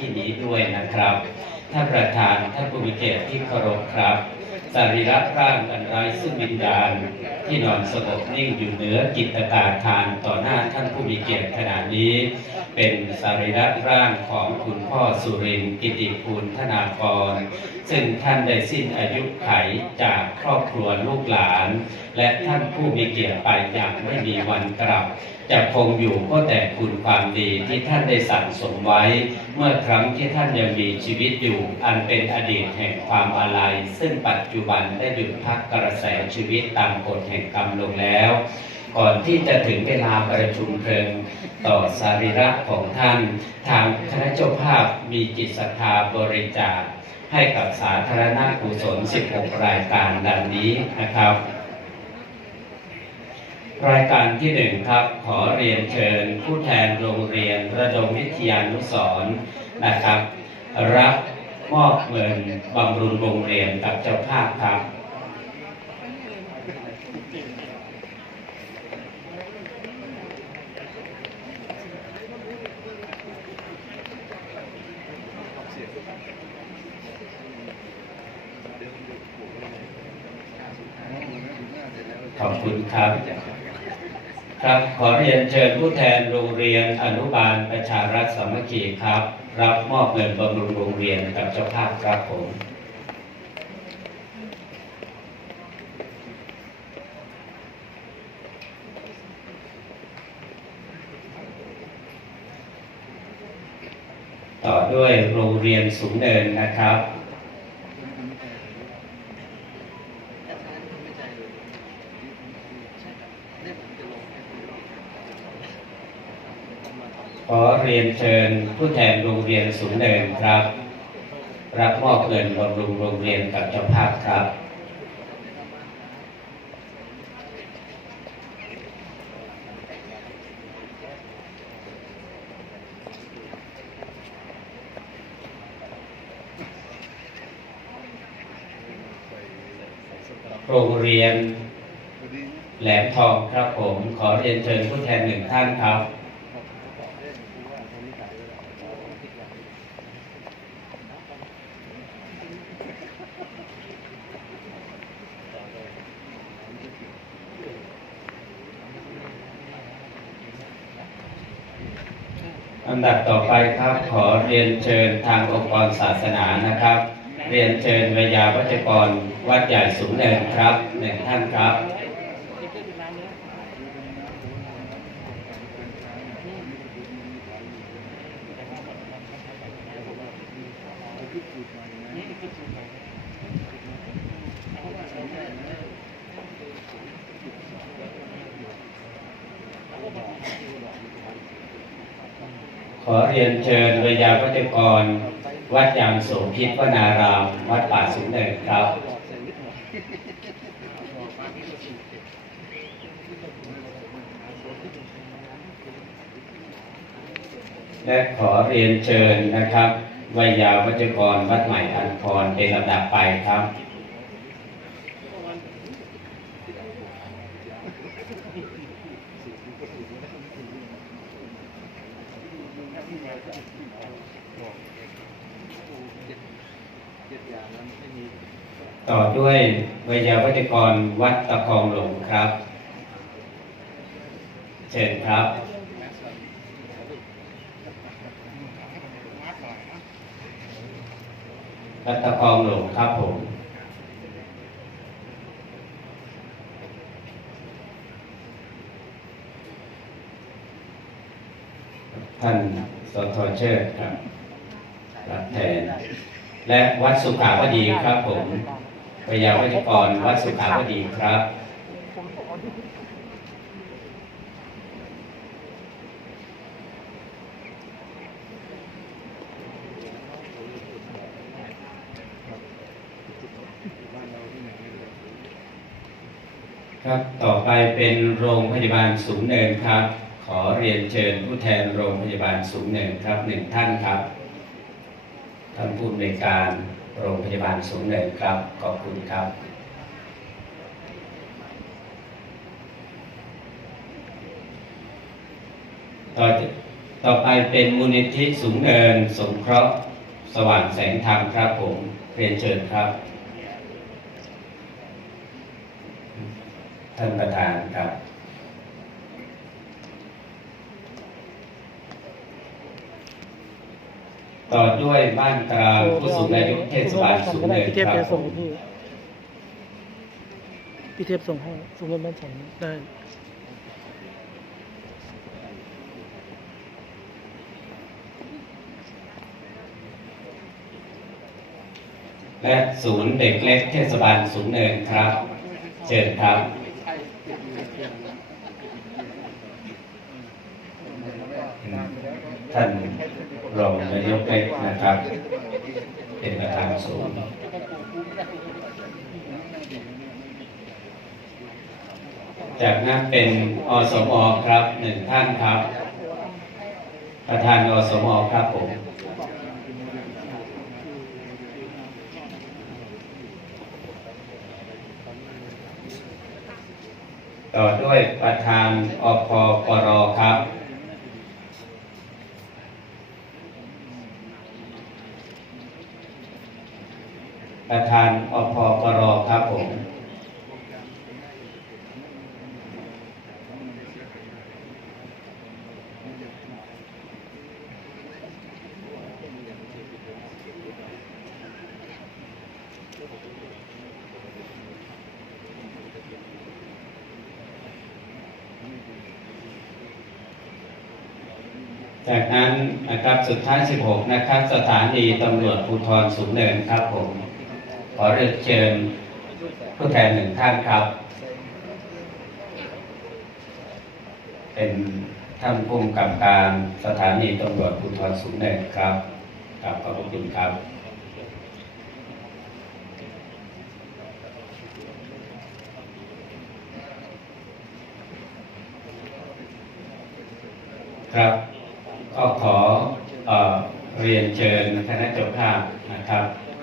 ที่นี้ด้วยนะครับ ท่านประธานท่านผู้มีเกียรติที่เคารพครับสรีระร่างอันไร้ซึ่งวิญญาณที่นอนสงบนิ่งอยู่เหนือกิตตาทานต่อหน้าท่านผู้มีเกียรติขณะนี้ เป็นสรีระร่างของคุณพ่อสุรินทร์กิติภูลธนากร ซึ่งท่านได้สิ้นอายุไขจากครอบครัวลูกหลาน และท่านผู้มีเกียรติไปอย่างไม่มีวันกลับ จะคงอยู่ก็แต่คุณความดีที่ท่านได้สั่งสมไว้ เมื่อครั้งที่ท่านยังมีชีวิตอยู่ อันเป็นอดีตแห่งความอาลัยซึ่งปัจจุบันได้หยุดพักกระแสชีวิตตามกฎแห่งกรรมลงแล้ว ก่อนที่จะถึงเวลาประชุมเพลิงต่อสรีระของท่าน ทางคณะเจ้าภาพมีจิตศรัทธาบริจาคให้กับสาธารณกุศล 16 รายการดังนี้นะครับ รายการที่หนึ่งครับ ขอเรียนเชิญผู้แทนโรงเรียนระดมวิทยานุสรนะครับ รับมอบเงินบำรุงโรงเรียนกับเจ้าภาพครับ ขอบคุณครับ ครับขอเรียนเชิญผู้แทนโรงเรียนอนุบาลประชารัฐสามัคคีครับ รับมอบเงินบำรุงโรงเรียนกับเจ้าภาพครับผมต่อด้วยโรงเรียนสูงเนินนะครับ ขอเรียนเชิญผู้แทนโรงเรียนสูงเนินครับ รับมอบเงินบำรุงโรงเรียนกับเจ้าภาพครับโรงเรียนแหลมทองครับผม ขอเรียนเชิญผู้แทนหนึ่งท่านครับ อัดับต่อไปครับขอเรียนเชิญทางองค์กรศาสนานะครับ เรียนเชิญวิยาวัจกรวัดใหญ่สูงเนินครับหนึ่งท่านครับ ขอเรียนเชิญวิยาวัจกร วัดยางโสพิษวนาราม วัดป่าสูงเนินครับและขอเรียนเชิญนะครับวิยาวัจกรวัดใหม่อันพรเป็นลำดับไปครับ ต่อด้วยวิยาวัจกรวัดตะคองหลงครับ เชิญครับวัดตะคองหลงครับผม ท่านสทเชิดครับรับแทน และวัดสุขาวดีครับผมพยาวัจกรวัดสุขาวดีครับ ครับต่อไปเป็นโรงพยาบาลสูงเนินครับ อเรียนเชิญผู้แทนโรงพยาบาลสูงเนินครับหนึ่งท่านครับ ท่านผู้อำนวยการโรงพยาบาลสูงเนินครับ ขอบคุณครับ ต่อต่อไปเป็นมูลนิธิสูงเนิน สงเคราะห์สว่างแสงธรรมครับผม เรียนเชิญครับ ท่านประธานครับ ต่อด้วยบ้านกลางผู้สูงอายุเทศบาลสูงเนินพี่เทพครัจะบผส่งให้พี่พี่เทพส่งให้ส่งเงินบ้านฉันได้และศูนย์เด็กเล็กเทศบาลสูงเนินครับ เชิญครับท่าน รองนายกเล็กนะครับ เป็นประธานศูนย์จากนั้นเป็นอสมอครับหนึ่งท่านครับ ประธานอสมอครับผมต่อด้วยประธานอพปรครับ ประธานอพปรครับผมจากนั้นนะครับสุดท้าย 16 นะครับ สถานีตำรวจภูธรสูงเนินครับผม อเรียนเชิญผู้แทนหนึ่งท่านครับ เป็นท่านผู้กำกับการสถานีตำรวจภูธรสูงเนินครับครับขอบคุณครับครับก็ขอเอ่อเรียนเชิญคณะเจ้าภาพนะครับ